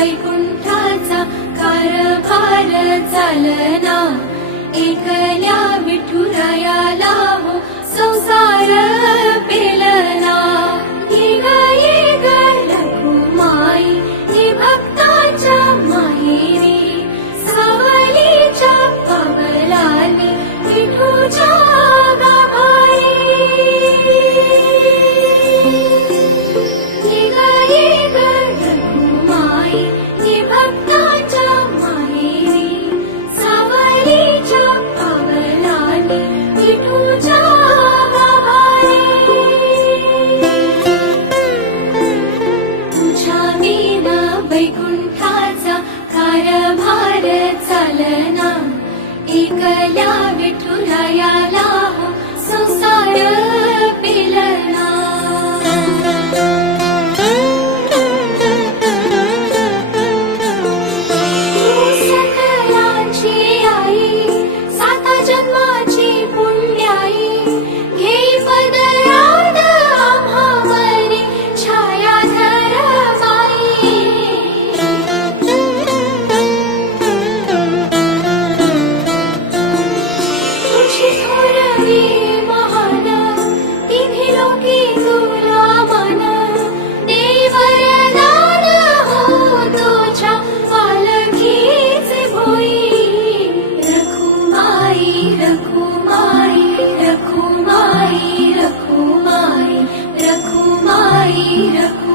वैकुण्ठाचा कारभार चालना एकल्या विठुरयाला संसार संसारी भक्ता माठू संसार ശരീരം.